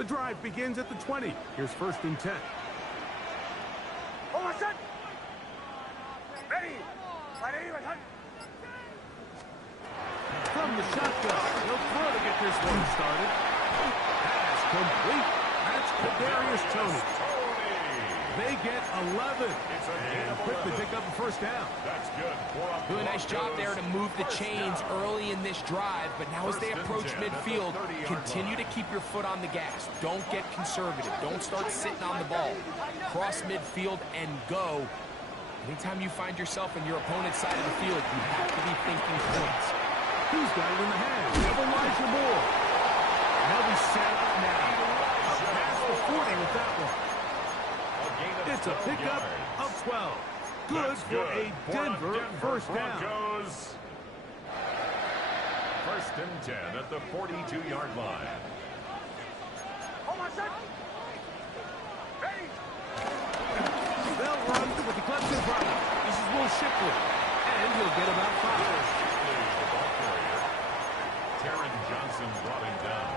The drive begins at the 20. Here's 1st and 10. From the shotgun, he'll throw to get this one started. Pass complete. That's Kadarius Toney. They get 11. And quick to pick up a 1st down. That's good. Doing a nice job there to move the chains early in this drive, but now as they approach midfield, continue to keep your foot on the gas. Don't get conservative. Don't start sitting on the ball. Cross midfield and go. Anytime you find yourself on your opponent's side of the field, you have to be thinking points. He's got it in the hands of Elijah Moore. They'll be set up now. Up past the 40 with that one. It's a pickup of 12. Good for a Denver 1st down. 1st and 10 at the 42-yard line. They'll run with the Clemson Broncos. This is Will Shipley. And he'll get about 5. Taron Johnson brought him down.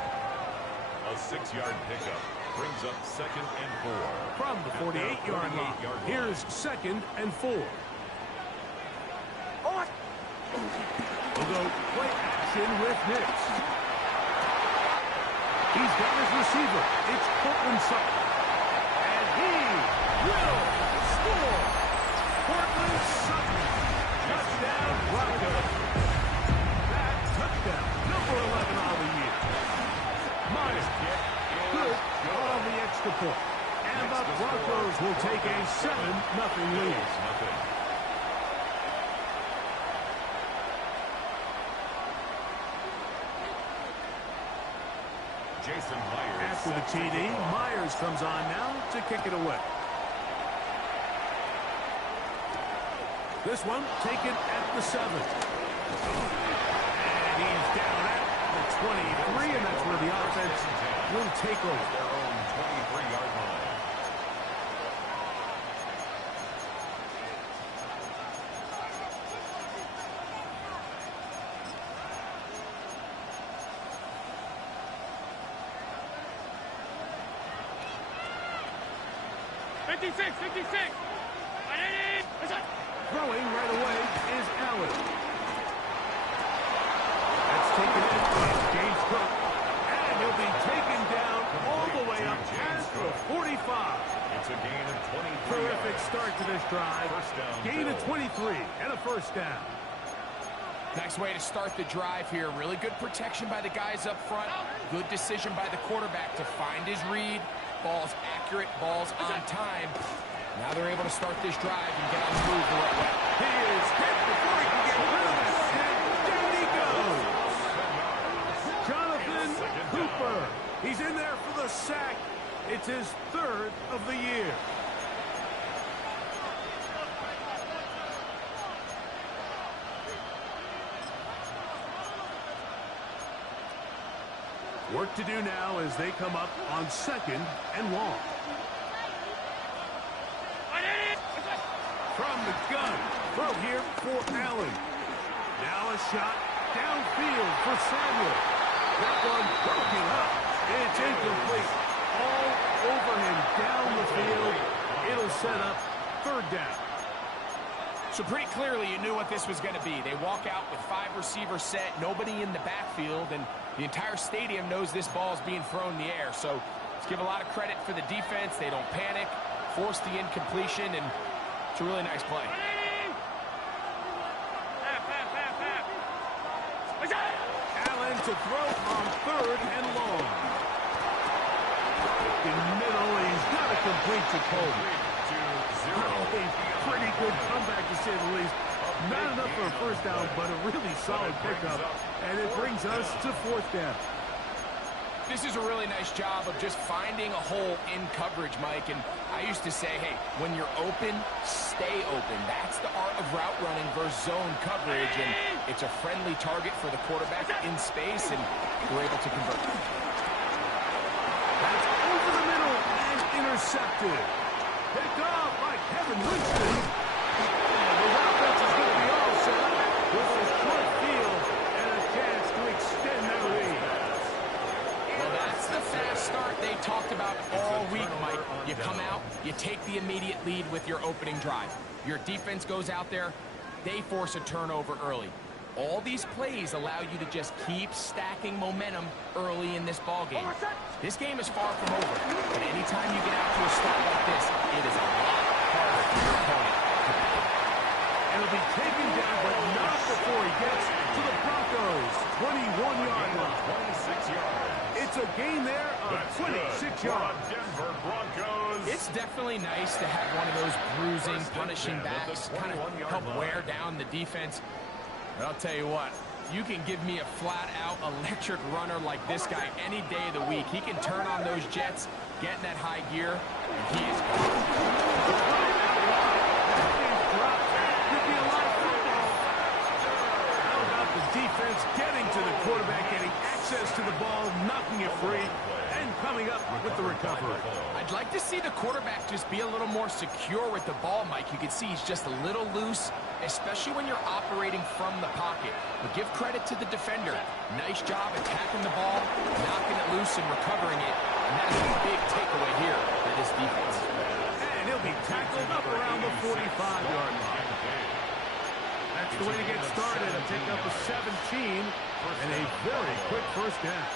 A 6-yard pickup brings up 2nd and 4. From the 48-yard line, here's 2nd and 4. We'll go play action with Nix. He's got his receiver. It's Cortland Sutton. And he will score. Cortland Sutton. Touchdown, Broncos. That touchdown, number 11 on the year. Myers good on the extra point. And the Broncos will take a 7-0 lead. Jason Myers. After the TD, Myers comes on now to kick it away. This one taken at the 7. And he's down at the 23, and that's where the offense will take over. Their own 23-yard line. Throwing right away is Allen. That's taken in by James Cook. And he'll be taken down all the way up past the 45. It's a gain of 23. Terrific start to this drive. Gain of 23 and a 1st down. Nice way to start the drive here. Really good protection by the guys up front. Good decision by the quarterback to find his read. Ball's accurate, ball's on time. Now they're able to start this drive and get on the move the right way. He is hit before he can get rid of it. And down he goes. Jonathan Cooper. He's in there for the sack. It's his 3rd of the year. Work to do now as they come up on 2nd and long. From the gun, throw here for Allen. Now a shot downfield for Samuel. That one broken up. It's incomplete. All over him down the field. It'll set up 3rd down. So pretty clearly you knew what this was going to be. They walk out with 5 receivers set, nobody in the backfield, and the entire stadium knows this ball is being thrown in the air. So let's give a lot of credit for the defense. They don't panic, force the incompletion, and it's a really nice play. Allen to throw on 3rd and long. In the middle, he's got to complete to Cole. Pretty good comeback, to say the least. Not enough for a 1st down, but a really solid pickup. And it brings us to 4th down. This is a really nice job of just finding a hole in coverage, Mike. And I used to say, hey, when you're open, stay open. That's the art of route running versus zone coverage. And it's a friendly target for the quarterback in space, and we're able to convert. That's over the middle and intercepted. Picked off by Kevin Winston. And the offense is going to be all set up with a short field and a chance to extend their lead. Well, that's the fast start they come out, you take the immediate lead with your opening drive. Your defense goes out there, they force a turnover early. All these plays allow you to just keep stacking momentum early in this ball game. This game is far from over, but anytime you get out to a start like this, it is a lot harder for your opponent to battle. And he'll be taken down, but not before he gets to the Broncos' 21-yard line. 26 yards. It's a gain there of 26 yards. Denver Broncos. It's definitely nice to have one of those bruising, punishing backs kind of help wear down the defense. But I'll tell you what, you can give me a flat-out electric runner like this guy any day of the week. He can turn on those jets, get in that high gear, and he is gone. How about the defense getting to the quarterback, getting access to the ball, knocking it free, and coming up with the recovery? I'd like to see the quarterback just be a little more secure with the ball, Mike. You can see he's just a little loose, especially when you're operating from the pocket. But give credit to the defender. Nice job attacking the ball, knocking it loose and recovering it. And that is a big takeaway here by this defense. And he'll be tackled up around the 45-yard line. That's the way to get started. A pick up of 17 and a very quick first down.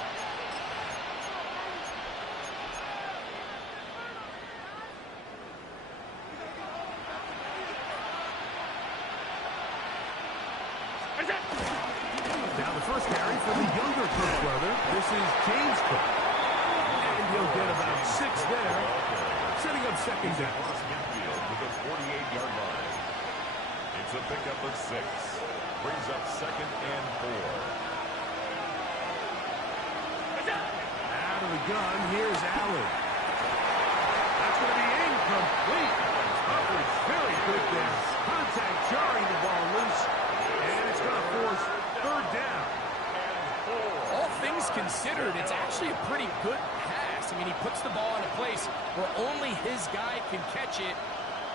Now the first carry for the younger Cook brother. This is James Cook. And he'll get about 6 there, setting up second down. With a 48-yard line. It's a pickup of 6. Brings up second and 4. Out of the gun, here's Allen. That's going to be incomplete. Coverage very good there. Contact jarring the ball loose. And it's going to force third down. All things considered, it's actually a pretty good pass. I mean, he puts the ball in a place where only his guy can catch it.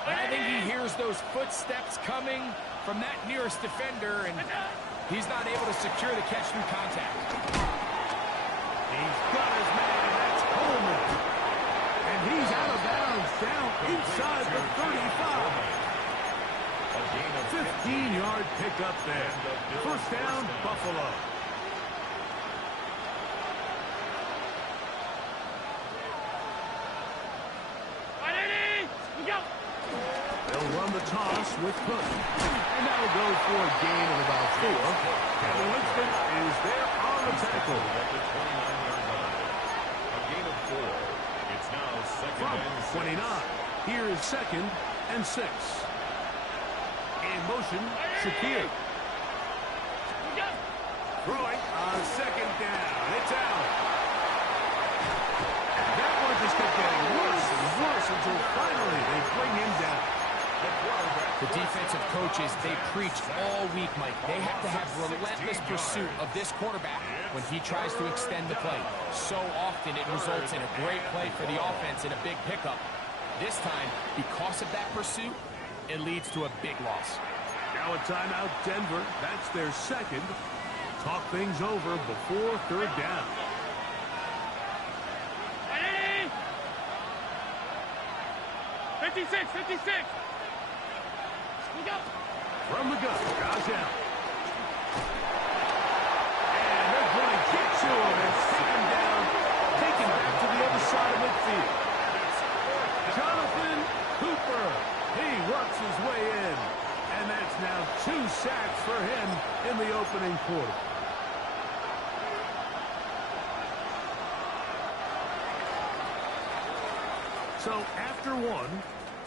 And I think he hears those footsteps coming from that nearest defender, and he's not able to secure the catch through contact. He's got his man. That's Coleman. And he's out of bounds down inside the 35. A gain of 15-yard pickup there. First down, Buffalo. They'll run the toss with Cook. And that'll go for a gain of about 4. Kevin Winston is there on the tackle. at the 29-yard line. A gain of 4. It's now second From and 6. 29. Here is second and 6. In motion, Shakir. Throwing on second down. It's out. That one just kept getting worse and worse until finally they bring him down. The defensive coaches, they preach all week, Mike. They have to have relentless pursuit of this quarterback when he tries to extend the play. So often it results in a great play for the offense and a big pickup. This time, because of that pursuit, it leads to a big loss. Now a timeout, Denver. That's their second. Talk things over before third down. Ready? 56. We go. From the gun, Josh Allen. And they're going to get to him and take him down, take him back to the other side of midfield. Jonathan Cooper. He works his way in. And that's now 2 sacks for him in the opening quarter. So after one,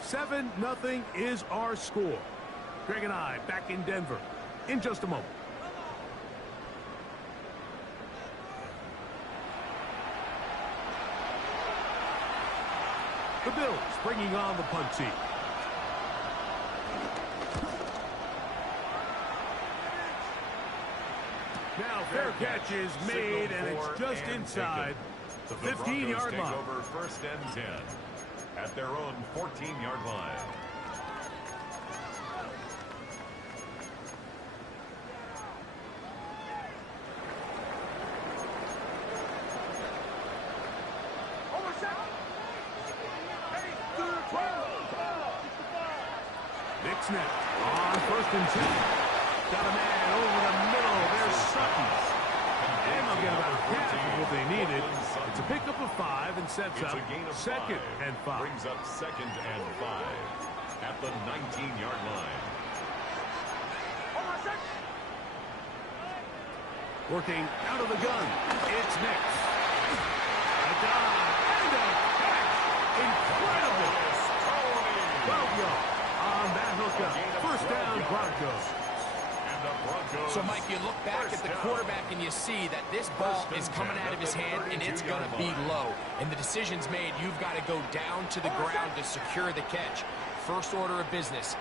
7-0 is our score. Greg and I back in Denver in just a moment. The Bills bringing on the punt team. Now fair catch is made, and it's just inside the 15-yard line. Over first and 10 at their own 14-yard line. blitz now on 1st and 2. Got a man over the middle. There's Sutton. And they'll get about half of what they needed. It's a pickup of 5 and sets up 2nd and 5. Brings up 2nd and 5 at the 19-yard line. Working out of the gun. It's Nix. A dive and a catch. Incredible. 12 yards on that hookup. 1st down, Broncos. So, Mike, you look back at the quarterback and you see that this ball is coming out of his hand and it's going to be low. And the decision's made. You've got to go down to the ground to secure the catch. First order of business.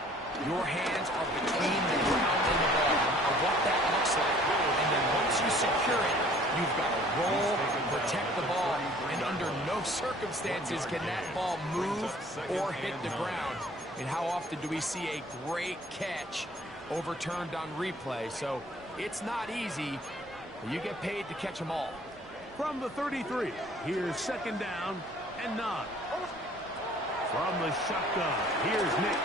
Your hands are between the ground and the ball. And what that looks like. And then once you secure it, you've got to roll, protect the ball. And under no circumstances can that ball move or hit the ground. And how often do we see a great catch overturned on replay? So it's not easy, but you get paid to catch them all. From the 33, here's 2nd down and 9. From the shotgun, here's Nix.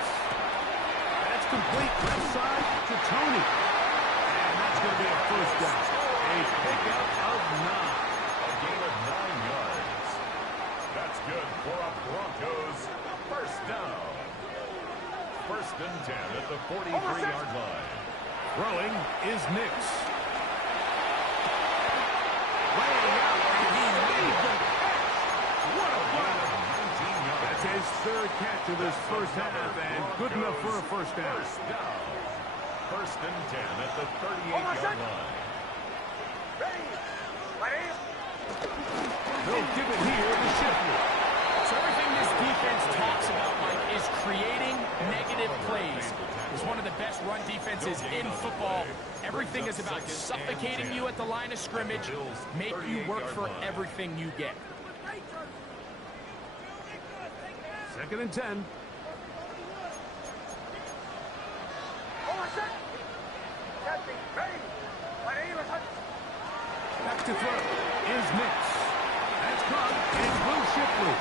That's complete left side to Tony. And that's going to be a 1st down. A pickup of 9. A gain of 9 yards. That's good for a Broncos 1st down. 1st and 10 at the 43-yard line. Throwing is Nix. Way out, and he made the catch. What a play. That's his 3rd catch of this 1st half, and good enough for a 1st down. 1st and 10 at the 38-yard line. They'll give it here to Shipley. So everything this defense talks about, Mike, is creating negative plays. It's one of the best run defenses in football. Everything is about suffocating you at the line of scrimmage, make you work for everything you get. 2nd and 10. Back to throw is Nix. That's caught and Will Shipley.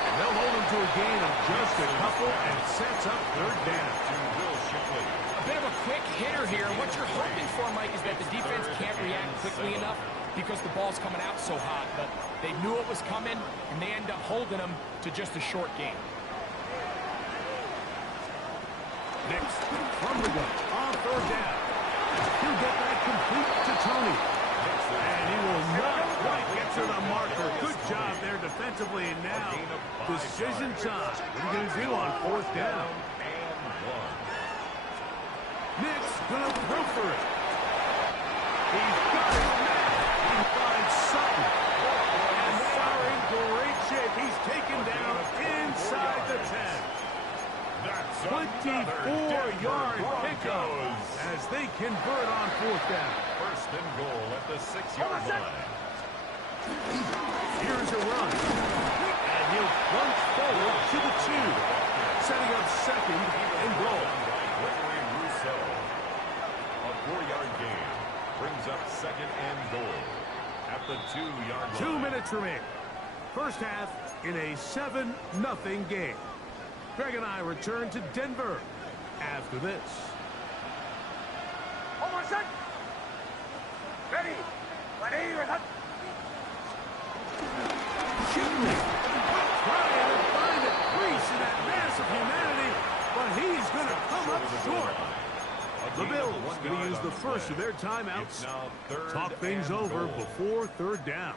And they'll hold him to a gain of just a couple and sets up 3rd down. To Will Shipley. A bit of a quick hitter here. What you're hoping for, Mike, is that the defense can't react quickly enough because the ball's coming out so hot. But they knew it was coming, and they end up holding them to just a short game. Nix from the gun on 3rd down. He'll get that complete to Tony. And he will not quite get to the marker. Good job there defensively. And now, decision time. What are you going to do on 4th down? Nix going to throw for it. He's got it now. He finds Sutton. And they are in great shape. He's taken down inside the 10. 24-yard pickup as they convert on 4th down. 1st and goal at the 6-yard line. Here's a run. And he'll plunge forward to the 2. Setting up 2nd and goal. A 4-yard gain brings up 2nd and goal at the 2-yard line. 2 minutes remaining. 1st half in a 7-0 game. Greg and I return to Denver after this. Shipley trying to find a crease in that mass of humanity, but he's going to come up short. The Bills going to use the first of their timeouts. Talk things over before 3rd down.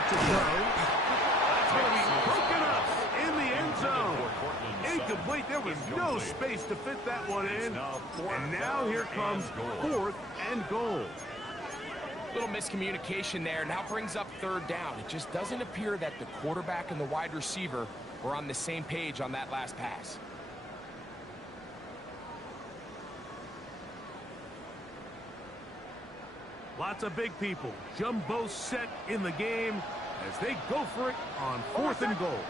To throw. That's going to be broken up in the end zone. Incomplete. There was no space to fit that one in. And now here comes 4th and goal. Little miscommunication there. Now brings up 3rd down. It just doesn't appear that the quarterback and the wide receiver were on the same page on that last pass. Lots of big people. Jumbo set in the game as they go for it on 4th and goal.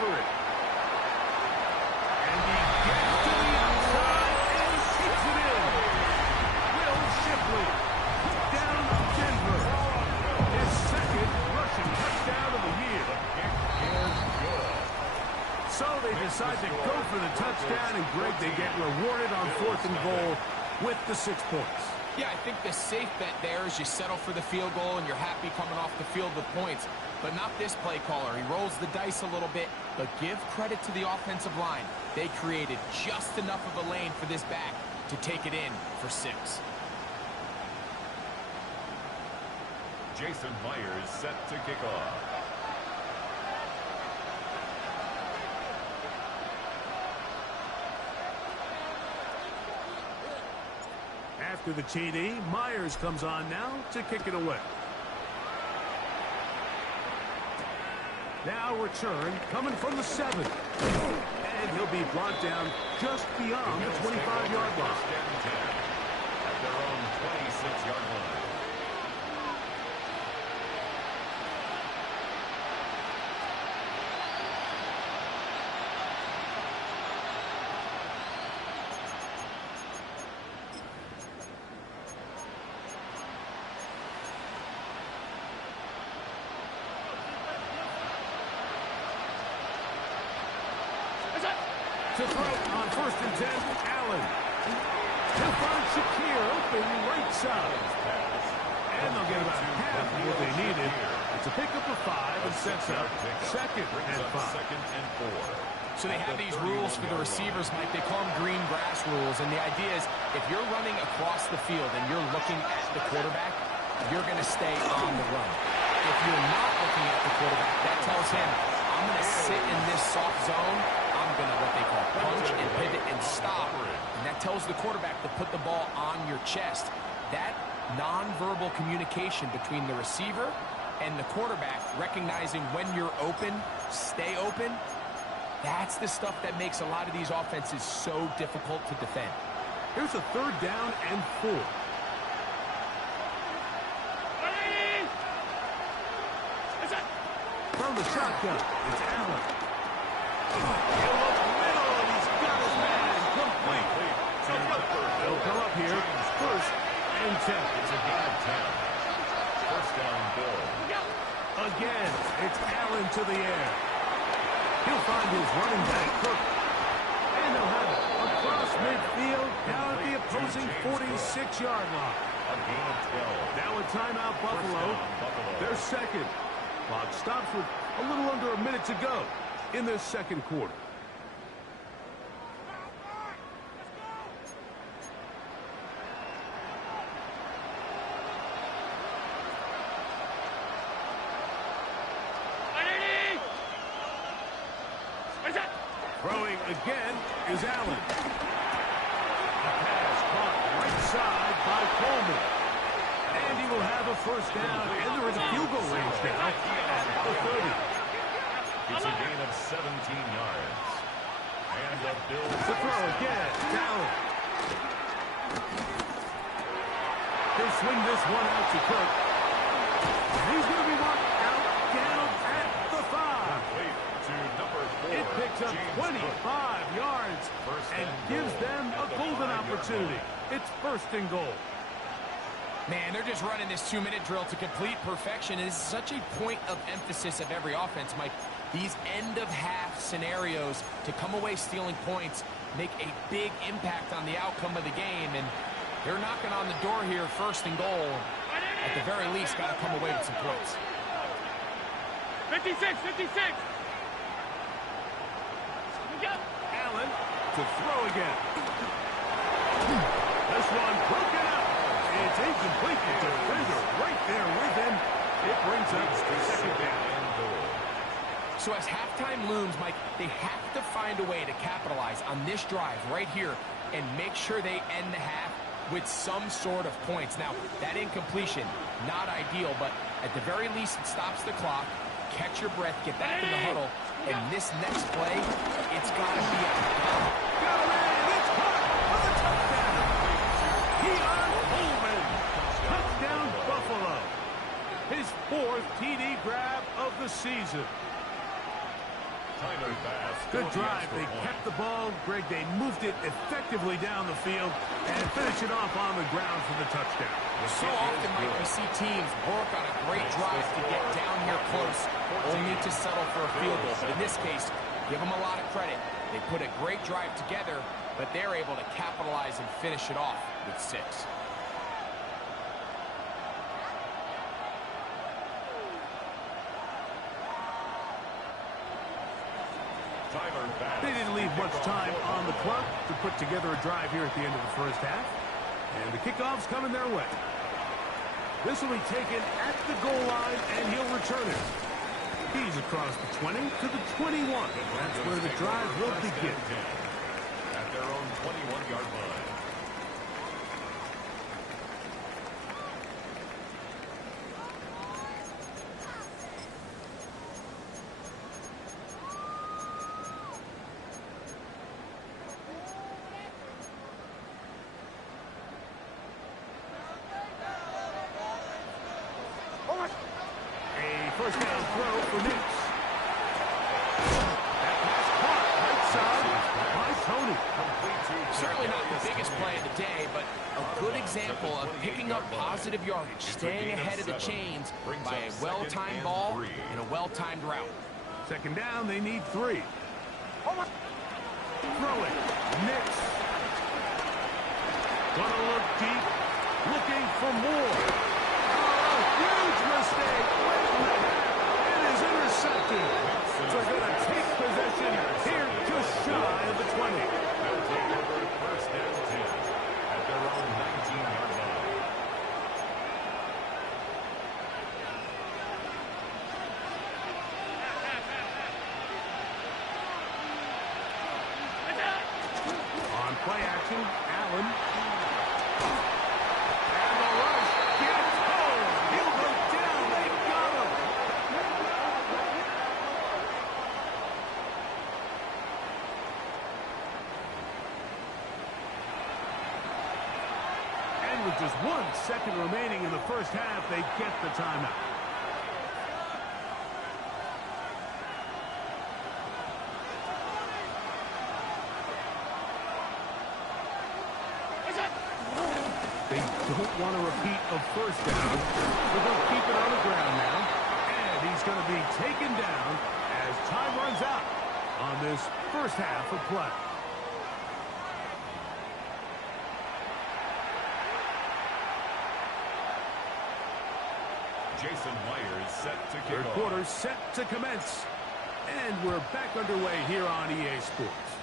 for it. And he gets to the outside and takes it in. Will Shipley put down Denver. His second rushing touchdown of the year. So they decide to go for the touchdown, and Greg, they get rewarded on 4th and goal with the 6 points. Yeah, I think the safe bet there is you settle for the field goal and you're happy coming off the field with points. But not this play caller. He rolls the dice a little bit, but give credit to the offensive line. They created just enough of a lane for this back to take it in for 6. Jason Myers set to kick off. After the TD, Myers comes on now to kick it away. Now return coming from the 7. And he'll be brought down just beyond the 25-yard line. At their own 26-yard line. To throw on 1st and 10, Allen. He'll find Shakir open right side. And they'll get about half of what they needed. It's a pickup of 5 and sets up 2nd and 5. So they have these rules for the receivers, Mike. They call them green grass rules. And the idea is if you're running across the field and you're looking at the quarterback, you're going to stay on the run. If you're not looking at the quarterback, that tells him, I'm going to sit in this soft zone. I'm going to what they call punch and pivot and stop. And that tells the quarterback to put the ball on your chest. That nonverbal communication between the receiver and the quarterback, recognizing when you're open, stay open, that's the stuff that makes a lot of these offenses so difficult to defend. Here's a 3rd down and 4. From the shotgun, it's Allen. He'll look middle, and he's got his man complete. They'll come up here, 1st and 10. It's a gain of 10. 1st down, Bill. Again, it's Allen to the air. He'll find his running back, Cook. And they'll have it across midfield, down at the opposing 46-yard line. A gain of 12. Now a timeout, Buffalo. Their 2nd. Clock stops with a little under a minute to go in this 2nd quarter. Throwing again is Allen. A pass caught right side by Coleman. And he will have a 1st down, and they're in the field goal range now at the 30. It's a gain of 17 yards. And the Bills To throw again, Allen. They swing this one out to Cook. He's going to be marked out down at the 5. to number 4. It picks up 25 yards and gives them a golden opportunity. It's 1st and goal. Man, they're just running this 2-minute drill to complete perfection. It is such a point of emphasis of every offense, Mike. These end-of-half scenarios to come away stealing points make a big impact on the outcome of the game, and they're knocking on the door here, 1st and goal. At the very least, got to come away with some points. 56, 56. Allen to throw again. This one broken up. It's incomplete. The defender right there with him. It brings up the 2nd down. So as halftime looms, Mike, they have to find a way to capitalize on this drive right here and make sure they end the half with some sort of points. Now, that incompletion, not ideal, but at the very least, it stops the clock. Catch your breath, get back in the huddle, and this next play, it's got to be a Got him in. It's caught for the touchdown. Keon Coleman. Touchdown, Buffalo. His 4th TD grab of the season. Tyler drive, they kept the ball. Greg, they moved it effectively down the field and finished it off on the ground for the touchdown. So often, Mike, we see teams work on a great drive to get down here close, only to settle for a field goal. But in this case, give them a lot of credit. They put a great drive together, but they're able to capitalize and finish it off with 6. They didn't leave much time on the clock to put together a drive here at the end of the first half. And the kickoff's coming their way. This will be taken at the goal line, and he'll return it. He's across the 20 to the 21. That's where the drive will begin. At their own 21-yard line. First down throw for Nix. That pass caught right side by Tony. Certainly not the biggest play of the day, but a good example of picking up positive yardage, staying ahead of the chains by a well-timed ball and a well-timed route. Second down, they need 3. Throw it. Nix. Gonna look deep, looking for more. Oh, huge mistake. It is intercepted. So they're going to take possession here just shy of the 20. They'll take over first down 10 at their own 19-yard line. On play action, Allen. And the rush gets home. He'll go down. They got him. And with just 1 second remaining in the first half, they get the timeout. They don't want to repeat a first down, but they'll keep it on the ground now. And he's going to be taken down as time runs out on this first half of play. Jason Myers set to kick Third off. quarter set to commence. And we're back underway here on EA Sports.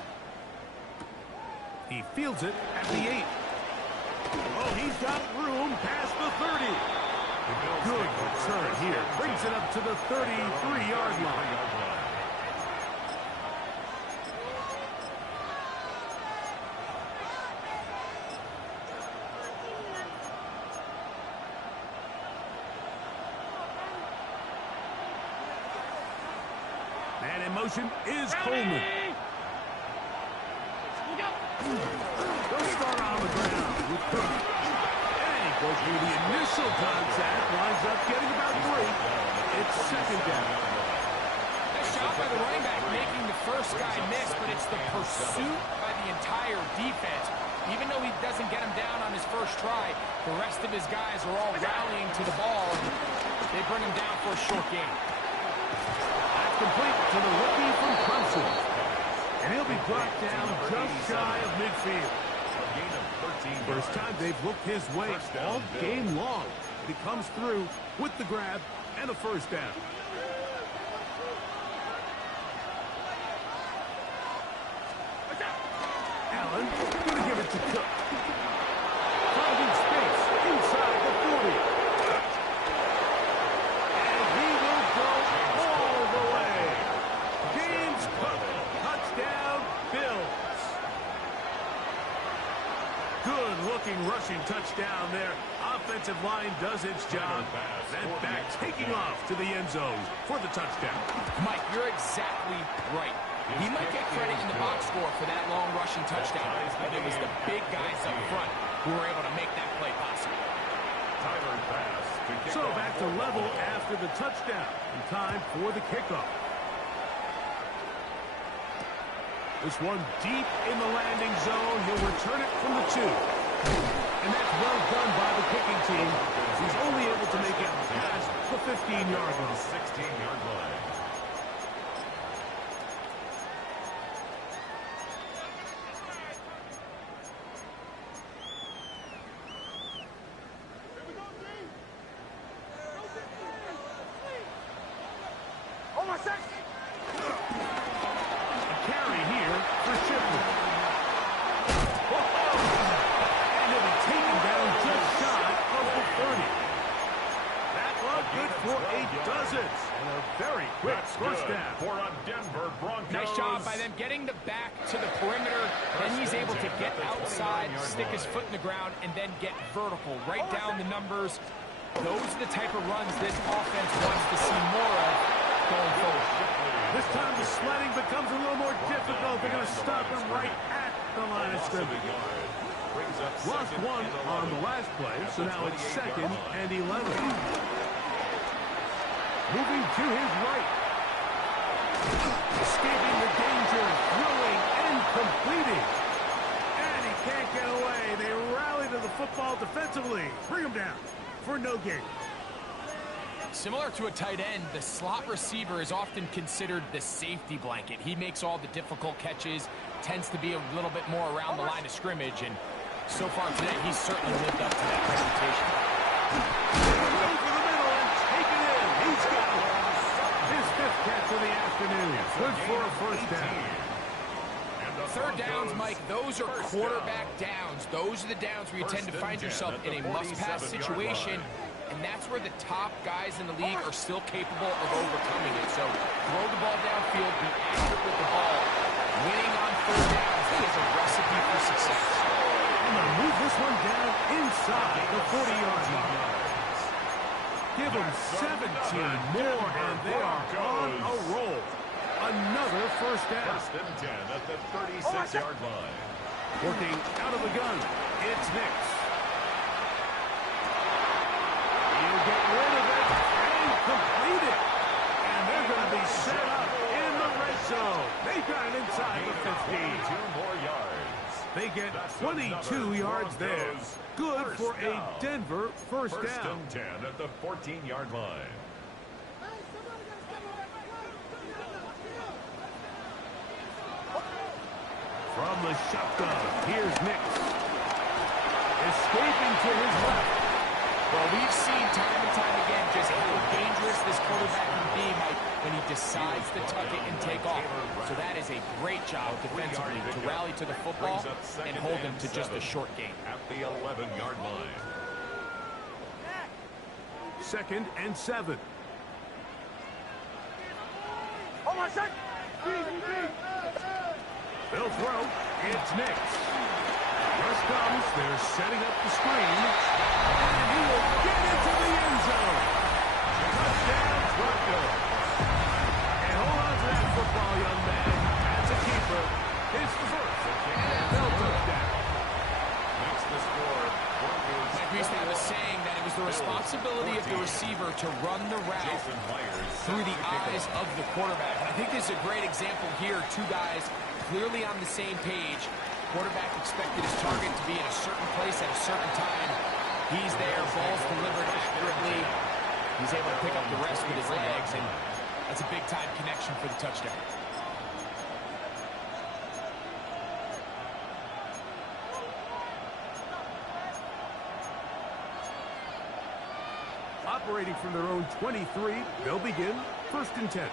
He fields it at the 8. Oh, he's got room past the 30. Good return here. Brings it up to the 33-yard line. And in motion is Coleman. They'll start on the ground with Cook. And he goes through the initial contact, winds up getting about 3. It's second down. Nice job by the running back making the first guy miss, but it's the pursuit by the entire defense. Even though he doesn't get him down on his first try, the rest of his guys are all rallying to the ball. They bring him down for a short gain. That's complete to the rookie from Clemson. And he'll be brought down just shy of midfield. First time they've looked his way all game long. He comes through with the grab and a first down. Allen going to give it to Cook. Finding space inside the 40. And he will go all the way. James Cook, touchdown, Bills. Good-looking rushing touchdown there. Offensive line does its job. That back taking off to the end zone for the touchdown. Mike, you're exactly right. He might get credit in the box score for that long rushing touchdown, but it was the big guys up front who were able to make that play possible. So back to level after the touchdown. And time for the kickoff. This one deep in the landing zone. He'll return it from the 2. And that's well done by the kicking team. He's only able to make it past the 15-yard line. 16-yard line. First down for a Denver Broncos. Nice job by them getting the back to the perimeter. Then he's able to get outside, stick his foot in the ground, and then get vertical. Right down the numbers. Those are the type of runs this offense wants to see more of going forward. This time the sledding becomes a little more difficult. They're going to stop him right at the line of scrimmage. Lost one on the last play, so now it's 2nd and 11. Moving to his right. Escaping the danger, throwing and completing. And he can't get away. They rally to the football defensively. Bring him down for no gain. Similar to a tight end, the slot receiver is often considered the safety blanket. He makes all the difficult catches, tends to be a little bit more around the line of scrimmage, and so far today, he's certainly lived up to that reputation. Go for the middle and take it in. He's got it. His 5th catch of the afternoon. Good for a first down. Third downs, Mike, those are quarterback downs. Those are the downs where you tend to find yourself in a must-pass situation, and that's where the top guys in the league are still capable of overcoming it. So throw the ball downfield, be accurate with the ball. Winning on third downs, that is a recipe for success. I'm going to move this one down inside the 40-yard line. Give them 17 more, and they are on a roll. Another first down. 1st and 10 at the 36-yard line. Working out of the gun, it's Nix. He'll get rid of it and complete it. And they're going to be set up in the red zone. They've got it inside the 15. 2 more yards. They get 22 yards there. Good for a Denver first down. 1st and 10 at the 14-yard line. From the shotgun, here's Nix. Escaping to his left. Well, we've seen time and time again just how dangerous this quarterback can be, Mike, when he decides to tuck it and take off. So that is a great job defensively to rally to the football and hold him to just a short gain. At the 11-yard line. 2nd and 7. They'll throw. It's Nix. Rush comes. They're setting up the screen. And he will get into the end zone. Touchdown, Broncos. And hold on to that football, young man. That's a keeper. His first NFL touchdown. Makes the score. Mike, we used to have a saying that it was the responsibility of the receiver to run the route through the eyes of the quarterback. And I think this is a great example here. 2 guys clearly on the same page. Quarterback expected his target to be in a certain place at a certain time. He's there, ball's delivered accurately. He's able to pick up the rest with his legs, and that's a big-time connection for the touchdown. Operating from their own 23, they'll begin 1st and 10.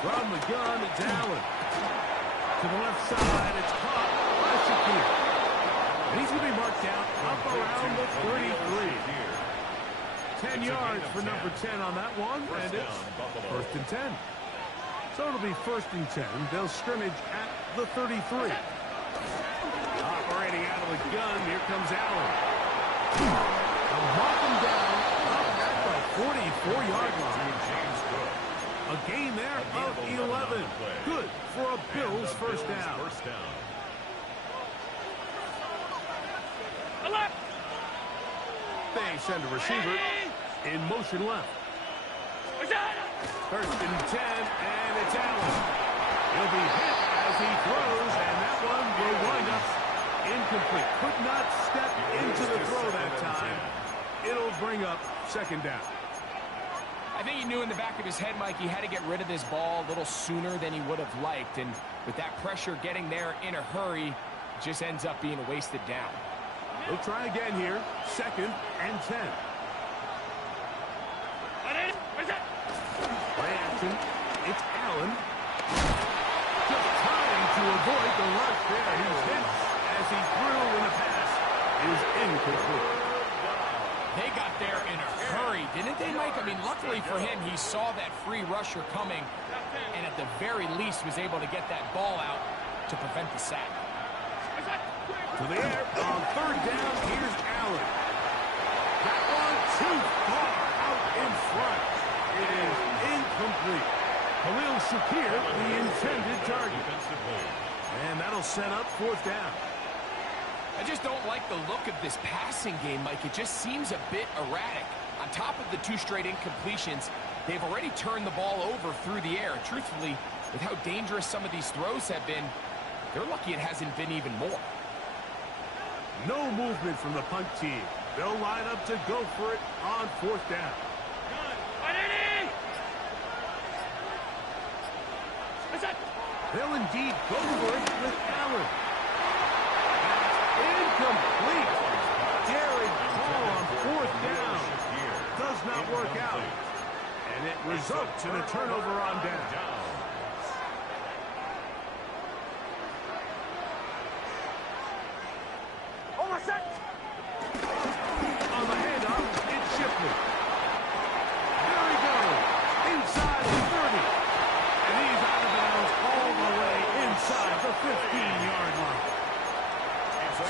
From the gun, it's Allen. To the left side, it's caught by Shakir. And he's going to be marked down up around the 33. 10 yards for number 10 on that one, and it's 1st and 10. So it'll be 1st and 10. They'll scrimmage at the 33. Operating out of the gun, here comes Allen. They'll mark him down up at the 44-yard line. A gain there of 11. Good for a Bills first down. They send a receiver in motion left. 1st and 10, and it's Allen. He'll be hit as he throws, and that one will wind up incomplete. Could not step into the throw that time. It'll bring up second down. I think he knew in the back of his head, Mike, he had to get rid of this ball a little sooner than he would have liked. And with that pressure getting there in a hurry, it just ends up being a wasted down. He'll try again here. 2nd and 10. Play action. It's Allen. Just trying to avoid the rush there. He's hit as he threw, and the pass is incomplete. They got there in a hurry, didn't they, Mike? I mean, luckily for him, he saw that free rusher coming and at the very least was able to get that ball out to prevent the sack. To the air on 3rd down. Here's Allen. That one too far out in front. It is incomplete. Khalil Shakir, the intended target. And that'll set up 4th down. I just don't like the look of this passing game, Mike. It just seems a bit erratic. On top of the 2 straight incompletions, they've already turned the ball over through the air. Truthfully, with how dangerous some of these throws have been, they're lucky it hasn't been even more. No movement from the punt team. They'll line up to go for it on 4th down. They'll indeed go for it with Allen. Incomplete. Daring call on 4th down. Does not work out. And it results in a turnover on down. On the handoff, it's Shipley. There he goes. Inside the 30. And he's out of bounds all the way inside the 15-yard line.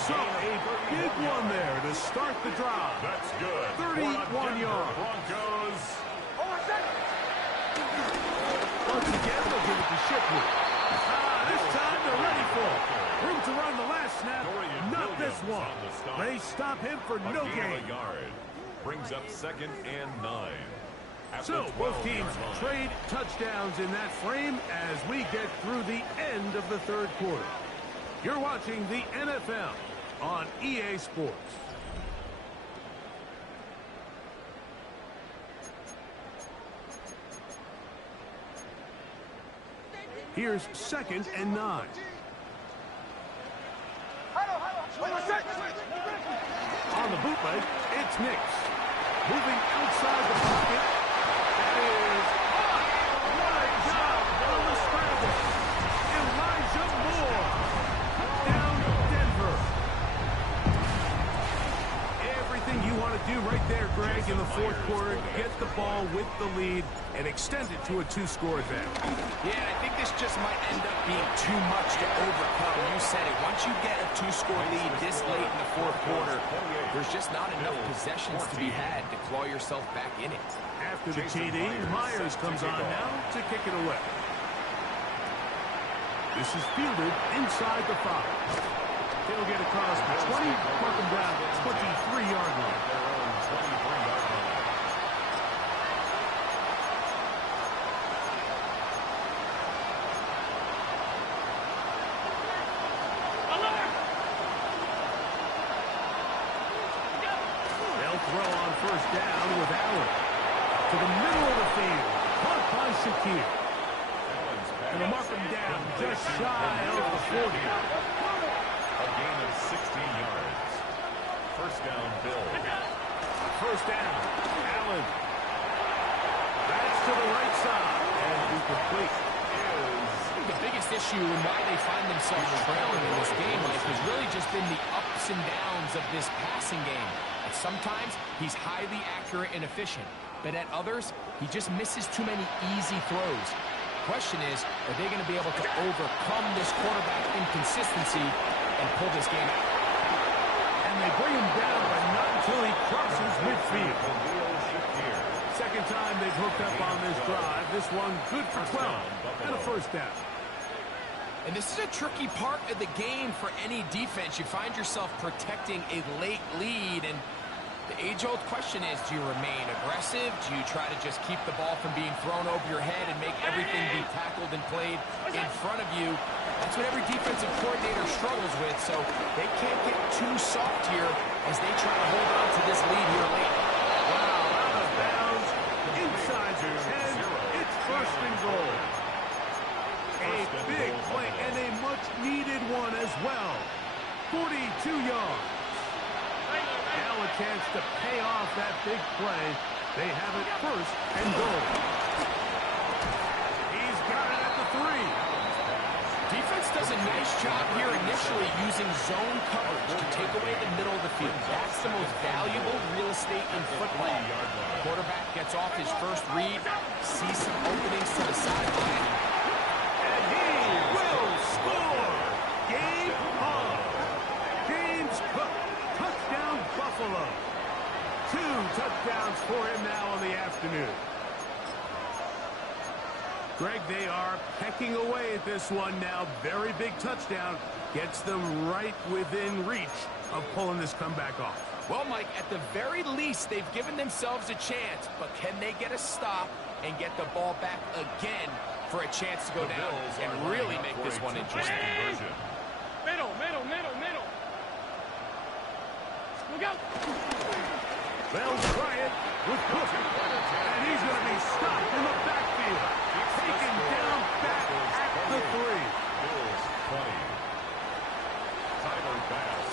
So a big one there to start the drive. That's good. 31 yards. Broncos. Once again, they'll give it to Shipley. This time they're ready for it. Room to run the last snap. Not this one. They stop him for no gain. Brings up 2nd and 9. So both teams trade touchdowns in that frame as we get through the end of the 3rd quarter. You're watching the NFL on EA Sports. Here's 2nd and 9. On the bootleg, it's Nix. Moving outside the pocket. That is... What a job on the scramble. Elijah Moore. Down Denver. Everything you want to do right there, Greg, in the 4th quarter. Get the ball with the lead and extend it to a 2-score advantage. Yeah, I think this just might end up being too much to overcome. You said it. Once you get a 2-score lead this late in the 4th quarter, there's just not enough possessions to be had to claw yourself back in it. After the TD, Myers comes on now to kick it away. This is fielded inside the 5. He'll get across the 20, mark him down at 23-yard line. Throw on 1st down with Allen. To the middle of the field. Caught by Shakir. And they'll mark him down just shy of the 40. A gain of 16 yards. 1st down, Bill. 1st down. Allen. That's to the right side. And incomplete. The biggest issue and why they find themselves trailing in this game, Mike, has really just been the ups and downs of this passing game. And sometimes he's highly accurate and efficient, but at others, he just misses too many easy throws. The question is, are they going to be able to overcome this quarterback inconsistency and pull this game out? And they bring him down, but not until he crosses midfield. 2nd time they've hooked up on this drive. This one good for 12 and a 1st down. And this is a tricky part of the game for any defense. You find yourself protecting a late lead, and The age-old question is, do you remain aggressive? Do you try to just keep the ball from being thrown over your head and make everything be tackled and played in front of you? That's what every defensive coordinator struggles with, so they can't get too soft here as they try to hold on to this lead here late. Wow, out of bounds, inside the 10, it's first and goal. A big play and a much-needed one as well. 42 yards. Now a chance to pay off that big play. They have it first and goal. He's got it at the 3. Defense does a nice job here initially using zone coverage to take away the middle of the field. That's the most valuable real estate in football. Quarterback gets off his first read, sees some openings to the sideline. And he will score. Game on. James Cook, touchdown Buffalo. 2 touchdowns for him now in the afternoon. Greg, they are pecking away at this one now. Very big touchdown. Gets them right within reach of pulling this comeback off. Well, Mike, at the very least, they've given themselves a chance, but can they get a stop and get the ball back again for a chance to go down and really make this one interesting? Middle, middle, middle, middle. Look out. They'll try it with Cook. And he's going to be stopped in the backfield. Taken down back at the 3.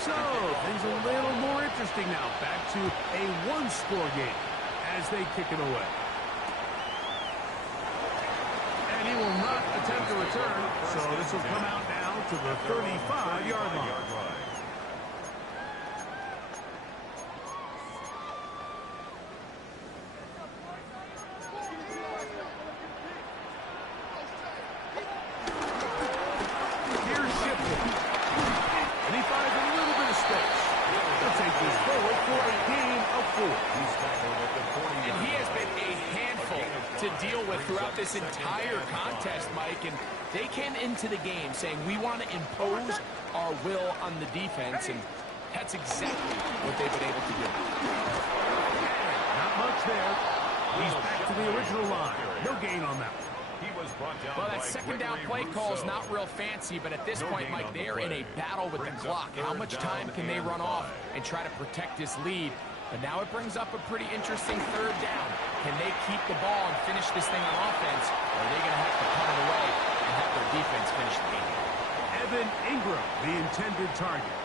So, things a little more interesting now. Back to a one-score game as they kick it away. And he will not attempt to return, so this will come out now to the 35-yard line. Throughout this entire contest, Mike, and they came into the game saying we want to impose our will on the defense, and that's exactly what they've been able to do. Not much there. He's back to the original line. No gain on that one. Well, that second down play call is not real fancy, but at this point, Mike, they are in a battle with the clock. How much time can they run off and try to protect this lead? But now it brings up a pretty interesting third down. Can they keep the ball and finish this thing on offense, or are they going to have to punt it away and have their defense finish the game? Evan Ingram, the intended target.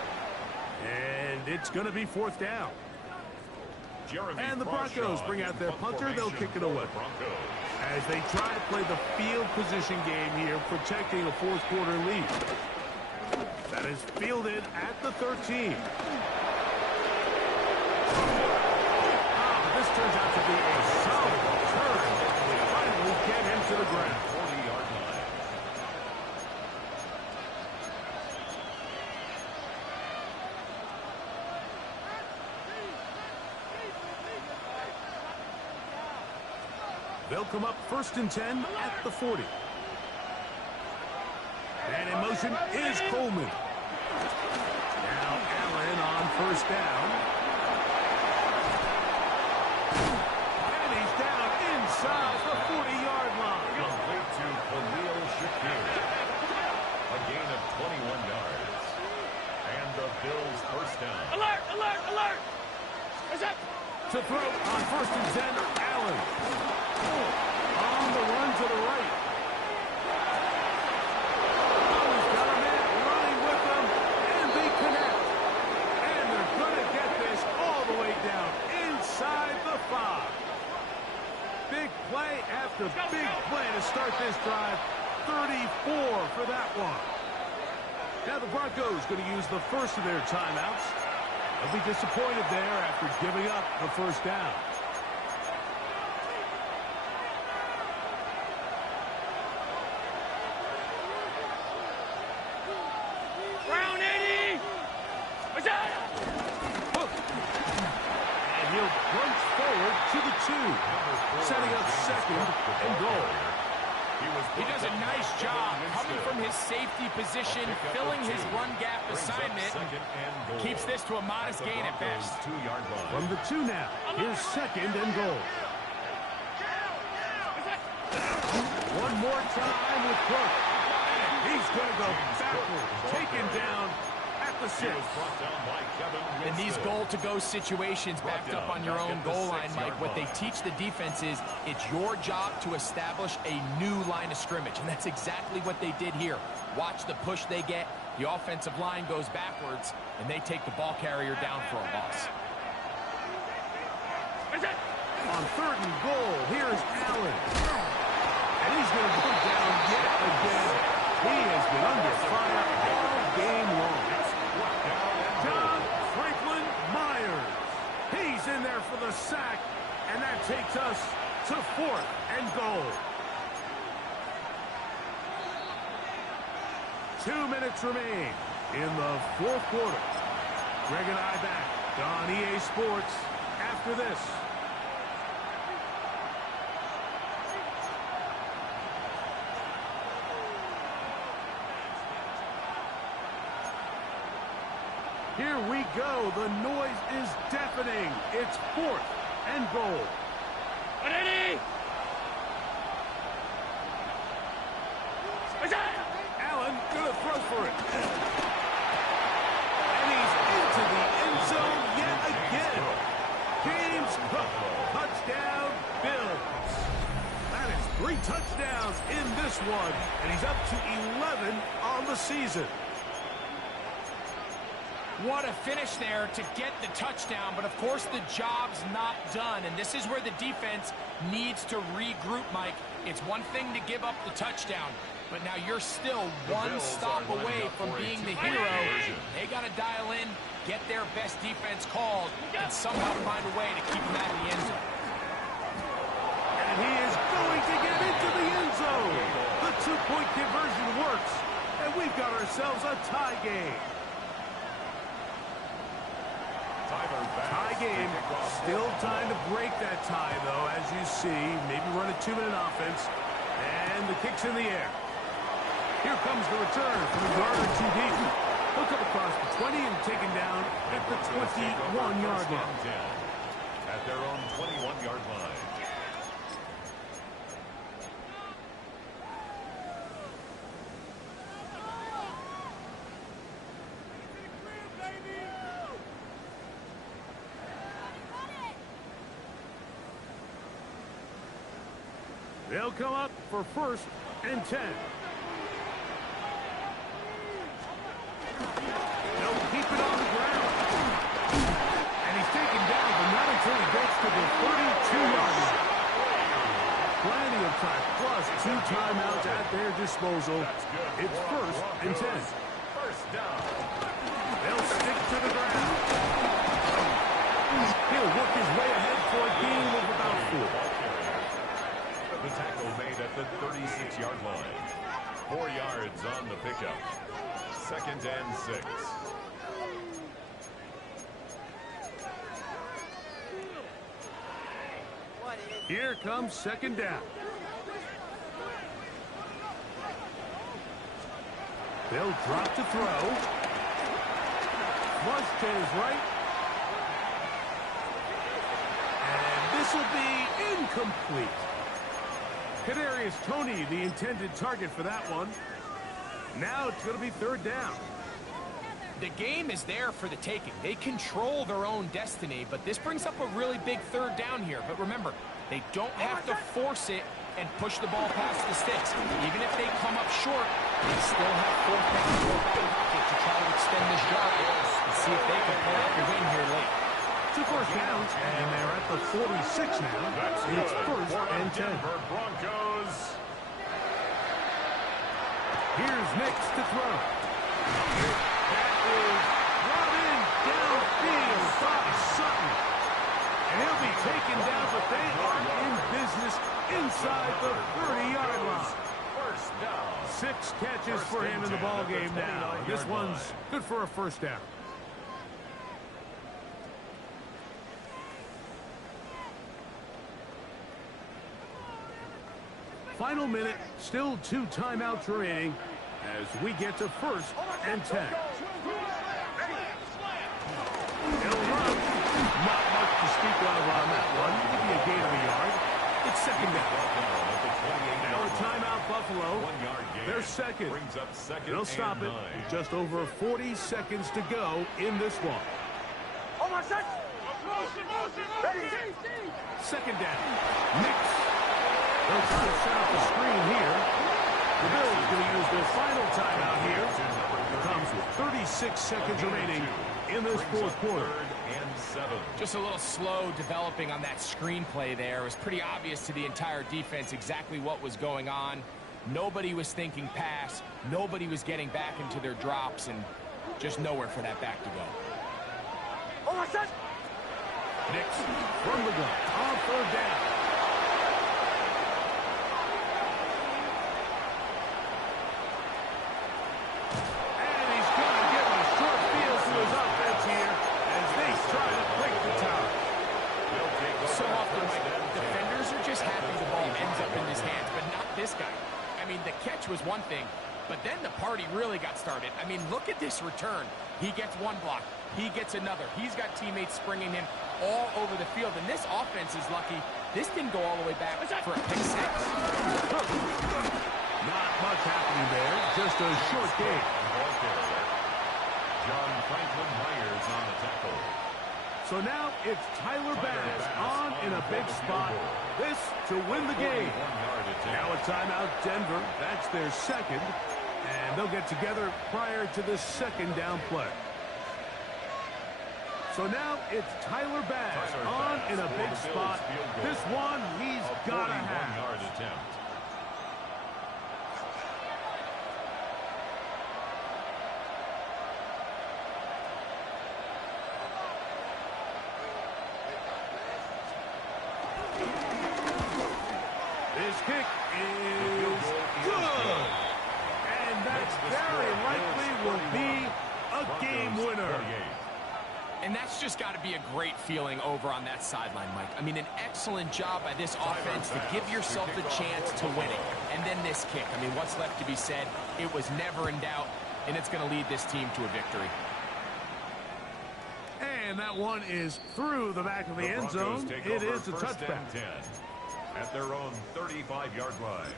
And it's going to be fourth down. And the Broncos bring out their punter. They'll kick it away. As they try to play the field position game here, protecting a fourth-quarter lead. That is fielded at the 13. This turns out to be a solid return. They finally get him to the ground. 40-yard line. They'll come up first and 10 at the 40. And in motion is Coleman. Now Allen on first down. Inside the 40-yard line. Complete to Khalil Shakir. A gain of 21 yards. And the Bills first down. Alert, alert, alert. What's up? To throw on first and 10, Allen. On the run to the right. Oh, he's got a man running with them, and they connect. And they're going to get this all the way down inside the 5. Big play after big play to start this drive. 34 for that one. Now the Broncos going to use the first of their timeouts. They'll be disappointed there after giving up the first down. Round 80. What's that? And he'll crunch forward to the 2. Setting up second and goal. He does a nice job coming from his safety position, filling his run gap assignment, and keeps this to a modest gain at best. From the 2 now, here's 2nd and goal. One more time with Cook. He's going to go backwards, taken down at the 6. In these goal-to-go situations backed up on your own goal line, Mike, what they teach the defense is it's your job to establish a new line of scrimmage, and that's exactly what they did here. Watch the push they get. The offensive line goes backwards, and they take the ball carrier down for a loss. On 3rd and goal, here's Allen. And he's going to go down yet again. He has been under fire all game long. John Franklin Myers. He's in there for the sack, and that takes us to 4th and goal. 2 minutes remain in the 4th quarter. Greg and I back on EA Sports after this. Here we go. The noise is deafening. It's 4th and goal. 180! Allen gonna throw for it. And he's into the end zone yet again. James Cook, touchdown Bills. That is 3 touchdowns in this one, and he's up to 11 on the season. What a finish there to get the touchdown, but of course the job's not done, and this is where the defense needs to regroup, Mike. It's one thing to give up the touchdown, but now you're still one stop away from being the hero. They got to dial in, get their best defense called, and somehow find a way to keep them out of the end zone. And he is going to get into the end zone. The 2-point conversion works, and we've got ourselves a tie game. Tie game. Still time to break that tie, though, as you see. Maybe run a 2-minute offense. And the kick's in the air. Here comes the return from the guard or 2 deep. He'll come across the 20 and taken down at the 21-yard line. At their own 21-yard line. They'll come up for 1st and 10. They'll keep it on the ground. And he's taken down, but not until he gets to the 32-yard line. Plenty of time, plus 2 timeouts at their disposal. It's 1st and 10. First down. They'll stick to the ground. He'll work his way ahead for a gain of about 4. The tackle made at the 36-yard line. 4 yards on the pickup. 2nd and 6. Here comes 2nd down. They'll drop to throw. Flush to his right. And this will be incomplete. Kadarius Toney, the intended target for that one. Now it's going to be 3rd down. The game is there for the taking. They control their own destiny, but this brings up a really big 3rd down here. But remember, they don't have to force it and push the ball past the sticks. Even if they come up short, they still have 4th down to try to extend this drive and see if they can pull out the win here late. 2 first downs, and they're at the 46 now. It's 1st and 10. Denver Broncos. Here's Nix to throw. That is brought in downfield by Sutton. And he'll be taken down, but they are in business inside the 30-yard line. First down. 6 catches for him in the ballgame now. This one's good for a 1st down. final minute, still 2 timeouts remaining as we get to 1st and 10. He'll run. Not much to speak of on that one. Maybe a gain of a yard. It's 2nd down. Now a timeout, Buffalo. They're second. They'll stop it. Just over 40 seconds to go in this one. 2nd down. Nix. They'll try to set up the screen here. The Bills going to use their final timeout here. Comes with 36 seconds remaining in this 4th quarter. Just a little slow developing on that screenplay there. It was pretty obvious to the entire defense exactly what was going on. Nobody was thinking pass. Nobody was getting back into their drops, and just nowhere for that back to go. Nix from the gun on 3rd down. And he's going to give a short field to his offense here as they try to break the tie. So often, defenders are just happy the ball ends up in his hands, but not this guy. I mean, the catch was one thing, but then the party really got started. I mean, look at this return. He gets one block. He gets another. He's got teammates springing him all over the field, and this offense is lucky. This didn't go all the way back for a pick 6. Not much happening there. Just a short game. John Franklin Myers on the tackle. So now it's Tyler Bass on in a big spot. This to win the game. Now a timeout, Denver. That's their 2nd. And they'll get together prior to the 2nd down play. So now it's Tyler Bass on in a big spot. This one he's got to have. This kick is good. And that's very likely will be a game winner. And that's just got to be a great feeling over on that sideline, Mike. I mean, an excellent job by this offense to give yourself the chance to win it. And then this kick. I mean, what's left to be said? It was never in doubt, and it's going to lead this team to a victory. And that one is through the back of the end zone. It is a touchback. At their own 35-yard line.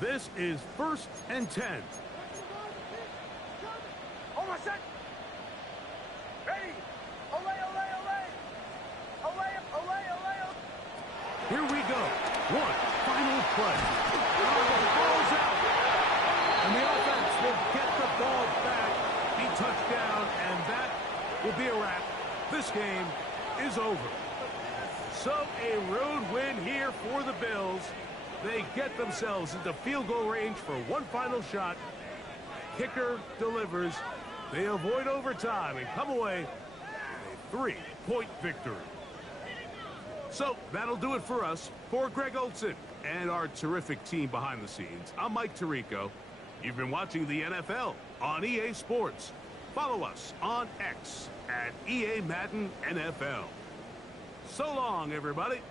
This is 1st and 10. Almost set. Ready. Olay, olay, olay. Olay, olay, olay. Here we go. One final play. The ball's out. And the offense will get the ball back. He touchdown, and that will be a wrap. This game is over. So a road win here for the Bills. They get themselves into field goal range for one final shot. Kicker delivers. They avoid overtime and come away with a 3-point victory. So that'll do it for us. For Greg Olson and our terrific team behind the scenes, I'm Mike Tirico. You've been watching the NFL on EA Sports. Follow us on X at EA Madden NFL. So long, everybody.